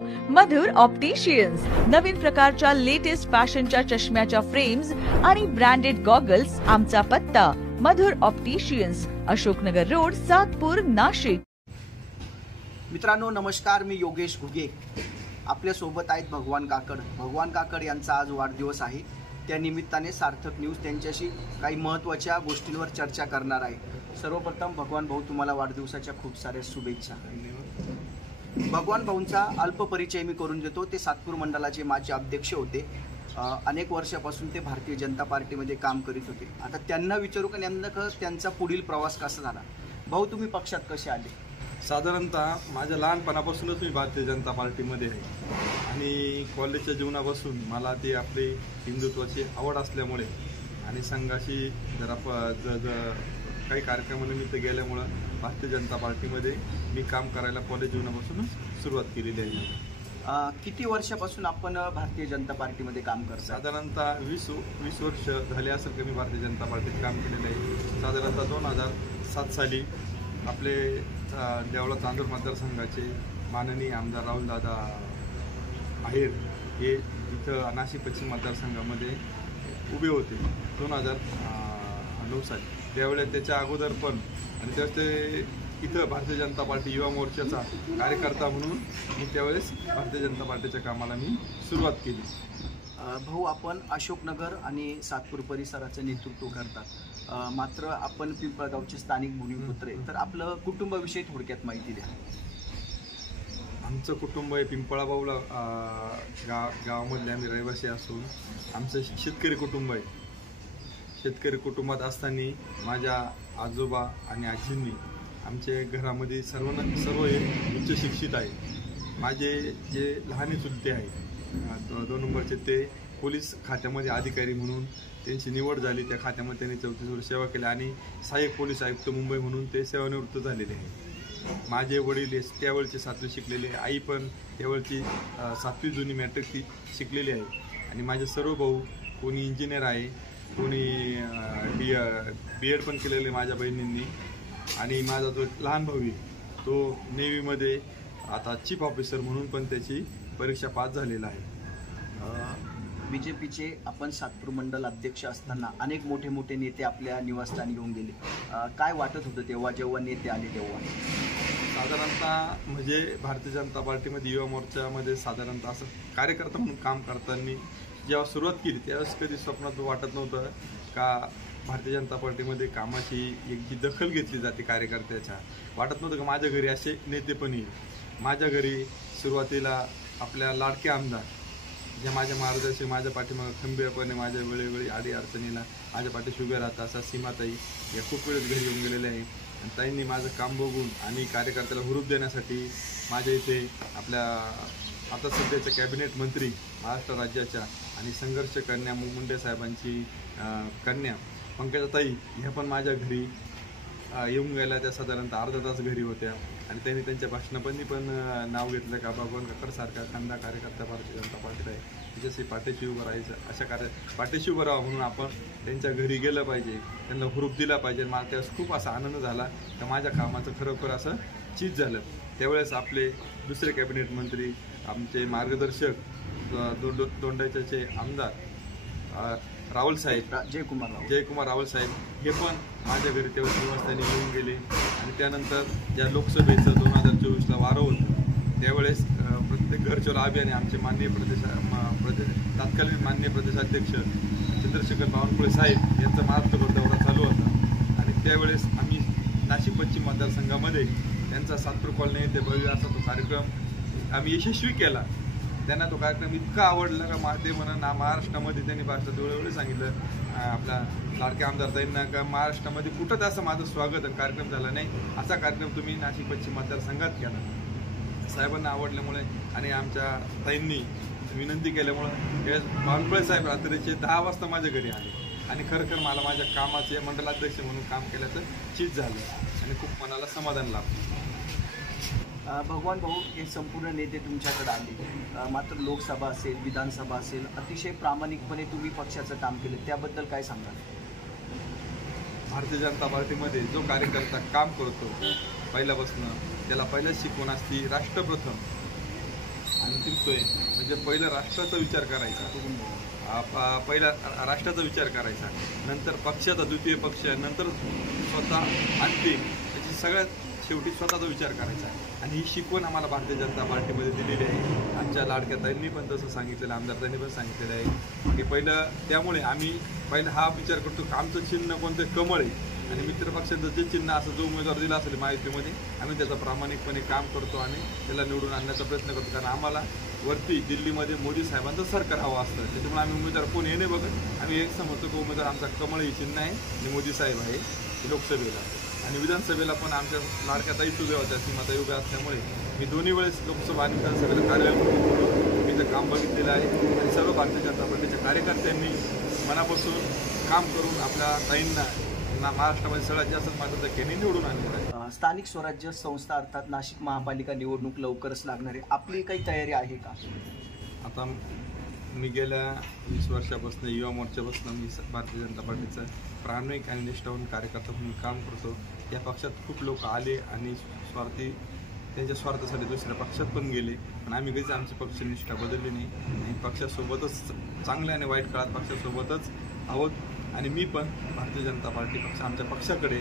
मधुर opticians नवीन प्रकारच्या latest फॅशनच्या चष्म्याच्या frames आणि ब्रँडेड गॉगल्स। आमचा पत्ता मधुर ऑप्टिशियन्स, अशोकनगर रोड, सातपूर, नाशिक। मित्रांनो नमस्कार, मी योगेश घुगे। आपल्या सोबत आहेत भगवान काकड। भगवान काकड यांचा आज वाढदिवस आहे, त्या निमित्ताने सार्थक न्यूज त्यांच्याशी काही महत्त्वाच्या गोष्टींवर चर्चा करणार आहे। सर्वप्रथम भगवान भाऊ, तुम्हाला वाढदिवसाच्या खूप साऱ्या शुभेच्छा। भगवान भाऊंचा अल्प परिचय मी करून देतो। ते सातपूर मंडलाचे माजी अध्यक्ष होते। अनेक वर्षापासून ते भारतीय जनता पार्टीमध्ये काम करीत होते। आता त्यांना विचारू का नेमकं त्यांचा पुढील प्रवास कसा झाला। भाऊ, तुम्ही पक्षात कसे आले? साधारणतः माझ्या लहानपणापासूनच मी भारतीय जनता पार्टीमध्ये आहे आणि कॉलेजच्या जीवनापासून मला ती आपली हिंदुत्वाची आवड असल्यामुळे आणि संघाशी जरा काही कार्यक्रमानिमित्त गेल्यामुळं भारतीय जनता पार्टीमध्ये मी काम करायला कॉलेज जीवनापासूनच सुरुवात केलेली आहे। किती वर्षापासून आपण भारतीय जनता पार्टीमध्ये काम करतो? साधारणतः 20 वर्ष झाले असेल की मी भारतीय जनता पार्टीत काम केलेलं आहे। साधारणतः 2007 साली आपले देवळा चांदूर मतदारसंघाचे माननीय आमदार राहुलदादा आहेर हे इथं नाशिक पश्चिम मतदारसंघामध्ये उभे होते 2009 साली। त्यावेळेस त्याच्या अगोदर पण आणि त्यावेळेस ते इथं भारतीय जनता पार्टी युवा मोर्चाचा कार्यकर्ता म्हणून मी त्यावेळेस भारतीय जनता पार्टीच्या कामाला मी सुरुवात केली। भाऊ, आपण अशोकनगर आणि सातपूर परिसराचं नेतृत्व करतात, मात्र आपण पिंपळगावचे स्थानिक भूमिपुत्र आहे, तर आपलं कुटुंबाविषयी थोडक्यात माहिती द्या। आमचं कुटुंब आहे पिंपळाबाऊला गावामधले आम्ही रहिवासी असून आमचं शेतकरी कुटुंब आहे। शेतकरी कुटुंबात असताना माझ्या आजोबा आणि आजींनी आमच्या घरामध्ये सर्व हे उच्च शिक्षित आहे। माझे जे लहाने चुलते आहेत 2 नंबरचे, ते पोलीस खात्यामध्ये अधिकारी म्हणून त्यांची निवड झाली। त्या खात्यामध्ये त्यांनी 34 वर्ष सेवा केली आणि सहाय्यक पोलीस आयुक्त मुंबई म्हणून ते सेवानिवृत्त झालेले आहे। माझे वडील त्यावेळचे 7वी शिकलेले, आई पण त्यावेळची 7वी जुनी मॅट्रिक शिकलेली आहे आणि माझे सर्व भाऊ कोणी इंजिनियर आहे, कोणी BEd पण केलेले माझ्या बहिणींनी आणि माझा जो लहान भाऊ आहे तो नेव्हीमध्ये आता चीफ ऑफिसर म्हणून पण त्याची परीक्षा पास झालेला आहे। BJPचे आपण सातपूर मंडल अध्यक्ष असताना अनेक मोठे नेते आपल्या निवासस्थानी येऊन गेले, काय वाटत होतं तेव्हा जेव्हा नेते आले तेव्हा? साधारणतः म्हणजे भारतीय जनता पार्टीमध्ये युवा मोर्चामध्ये साधारणतः असं कार्यकर्ता म्हणून काम करताना जेव्हा सुरुवात केली त्यावेळेस कधी स्वप्नात वाटत नव्हतं का भारतीय जनता पार्टीमध्ये कामाची एक जी दखल घेतली जाते कार्यकर्त्याच्या, वाटत नव्हतं का माझ्या घरी असे नेते पण येईल। माझ्या घरी सुरुवातीला आपल्या लाडके आमदार जे माझ्या मार्गदर्शक माझ्या पाठीमागे खंबीरपणे माझ्या वेळोवेळी आडी अडचणीला माझ्या पाठीशी उभे राहतात असा सीमाताई या खूप वेळेस घरी येऊन गेलेल्या आहे आणि ताईंनी माझं काम बघून आणि कार्यकर्त्याला हुरूप देण्यासाठी माझ्या इथे आपल्या आता सध्याच्या कॅबिनेट मंत्री महाराष्ट्र राज्याच्या आणि संघर्ष कन्या मुंडे साहेबांची कन्या पंकजाताई ह्या पण माझ्या घरी येऊन गेल्या। त्या साधारणतः अर्धा तास घरी होत्या आणि त्यांनी त्यांच्या भाषणापणी पण नाव घेतलं का भगवान काकडसारखा खंदा कार्यकर्ता भारतीय जनता पार्टीत आहे, त्याच्याशी पाठीशी उभं राहायचं, अशा पाठीशी उभं राहावं म्हणून आपण त्यांच्या घरी गेलं पाहिजे, त्यांना हुरूप दिला पाहिजे। मला त्यावेळेस खूप असा आनंद झाला की माझ्या कामाचं खरोखर असं चीज झालं। त्यावेळेस आपले दुसरे कॅबिनेट मंत्री आमचे मार्गदर्शक दोंडाच्याचे आमदार राहुल साहेब जयकुमार राहुल साहेब हे पण माझ्या घरी त्यावेळेस निवासस्थानी येऊन गेले आणि त्यानंतर ज्या लोकसभेचं 2024ला वारं होतं त्यावेळेस प्रत्येक घरच्या अभियाने आमचे माननीय तत्कालीन माननीय प्रदेशाध्यक्ष चंद्रशेखर बावनकुळे साहेब यांचा महाराष्ट्रभर दौरा चालू होता आणि त्यावेळेस आम्ही नाशिक पश्चिम मतदारसंघामध्ये त्यांचा सातपूर कॉलनी येथे भव्य असा तो कार्यक्रम आम्ही यशस्वी केला। त्यांना तो कार्यक्रम इतका आवडला का ते म्हणा महाराष्ट्रामध्ये त्यांनी भाषणात वेळोवेळी सांगितलं आपल्या लाडक्या आमदारताईंना का महाराष्ट्रामध्ये कुठंच असं माझं स्वागत कार्यक्रम झाला नाही, असा कार्यक्रम तुम्ही नाशिक पश्चिम मतदारसंघात केला। साहेबांना आवडल्यामुळे आणि आमच्या ताईंनी विनंती केल्यामुळं बावनकुळे साहेब रात्रीचे 10 वाजता माझ्या घरी आले आणि खरखर मला माझ्या कामाचे मंडलाध्यक्ष म्हणून काम केल्याचं चीज झालं आणि खूप मनाला समाधान लाभलं। भगवान भाऊ, हे संपूर्ण नेते तुमच्याकडे आले, मात्र लोकसभा असेल विधानसभा असेल अतिशय प्रामाणिकपणे तुम्ही पक्षाचं काम केलं, त्याबद्दल काय सांगाल? भारतीय जनता पार्टीमध्ये जो कार्यकर्ता काम करतो पहिल्यापासून त्याला पहिल्याच शिकवण असती राष्ट्रप्रथम आणि अंतिम सोय म्हणजे पहिलं राष्ट्राचा विचार करायचा, पहिला राष्ट्राचा विचार करायचा, नंतर पक्षाचा द्वितीय पक्ष, नंतर स्वतः अंतिम, त्याची सगळ्यात शेवटी स्वतःचा विचार करायचा. आणि ही शिकवण आम्हाला भारतीय जनता पार्टीमध्ये दिलेली आहे. आमच्या लाडक्या ताईंनी पण तसं सांगितलेलं, आमदार ताईंनी पण सांगितलेलं आहे की पहिलं, त्यामुळे आम्ही पहिलं हा विचार करतो की आमचं चिन्ह कोणतं, कमळ आहे, आणि मित्र पक्षाचं जे चिन्ह असं जो उमेदवार दिला असेल माहितीमध्ये आम्ही त्याचं प्रामाणिकपणे काम करतो आणि त्याला निवडून आणण्याचा प्रयत्न करतो. कारण आम्हाला वरती दिल्लीमध्ये मोदी साहेबांचं सरकार हवं असतं, त्याच्यामुळे आम्ही उमेदवार कोण हे नाही बघत, आम्ही एक समजतो की उमेदवार आमचा कमळ ही चिन्ह आहे आणि मोदी साहेब आहे लोकसभेला. आणि विधानसभेला पण आमच्या लाडक्या ताईच उभ्या होत्या, सीमाताई उभ्या असल्यामुळे मी दोन्ही वेळेस लोकसभा आणि विधानसभेला कार्यालय मी ते काम बघितलेलं आहे. आणि सर्व भारतीय जनता पार्टीच्या कार्यकर्त्यांनी मनापासून काम करून आपल्या ताईंना महाराष्ट्रामध्ये सगळ्यात जास्त मताधिक्याने निवडून आणलेलं आहे. स्थानिक स्वराज्य संस्था अर्थात नाशिक महापालिका निवडणूक लवकरच लागणार आहे, आपली काही तयारी आहे का? आता मी गेल्या 20 वर्षापासून युवा मोर्चापासून मी भारतीय जनता पार्टीचा प्रामाणिक आणि निष्ठावून कार्यकर्ता म्हणून काम करतो. या पक्षात खूप लोक आले आणि त्यांच्या स्वार्थासाठी दुसऱ्या पक्षात पण गेले, पण आम्ही कधीच आमची पक्षनिष्ठा बदलली नाही आणि पक्षासोबतच चांगल्या आणि वाईट काळात पक्षासोबतच आहोत. आणि मी पण भारतीय जनता पार्टी पक्ष आमच्या पक्षाकडे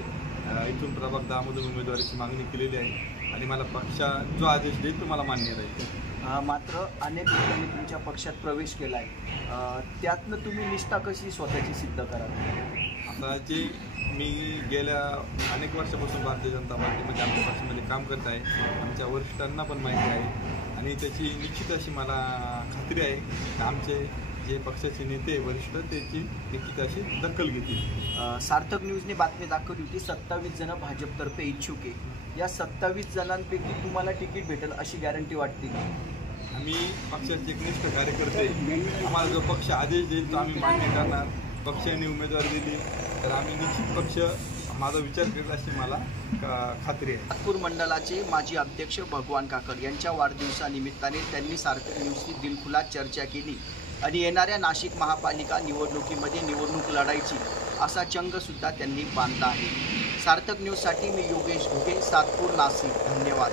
इथून प्रभाग 10 मधून उमेदवारीची मागणी केलेली आहे आणि मला पक्षा जो आदेश देईल तो मला मान्य राहील. मात्र अनेक लोकांनी तुमच्या पक्षात प्रवेश केला आहे, त्यातनं तुम्ही निष्ठा कशी स्वतःची सिद्ध कराल? आता जे मी गेल्या अनेक वर्षापासून भारतीय जनता पार्टीमध्ये आमच्या पक्षामध्ये काम करत आहे, आमच्या वरिष्ठांना पण माहिती आहे आणि त्याची निश्चित अशी मला खात्री आहे की आमचे जे पक्षाचे नेते वरिष्ठ त्याची निश्चित अशी दखल घेतील. सार्थक न्यूजने बातमी दाखवली होती 27 जण भाजपतर्फे इच्छुक आहे, या 27 जणांपैकी तुम्हाला तिकीट भेटेल अशी गॅरंटी वाटते का? आम्ही पक्षाचे एकनिष्ठ कार्यकर्ते, आम्हाला जो पक्ष आदेश देईल तो आम्ही मान्य करणार. पक्षाने उमेदवार दिली तर आम्ही निश्चित पक्ष माझा विचार करेल अशी मला खात्री आहे. नागपूर मंडळाचे माजी अध्यक्ष भगवान काकड यांच्या वाढदिवसानिमित्ताने त्यांनी सार्थक न्यूजची दिलखुलास चर्चा केली आणि येणाऱ्या नाशिक महापालिका निवडणुकीमध्ये निवडणूक लढायची असा चंगसुद्धा त्यांनी बांधला आहे. सार्थक न्यूजसाठी मी योगेश घुगे, सातपूर, नाशिक. धन्यवाद.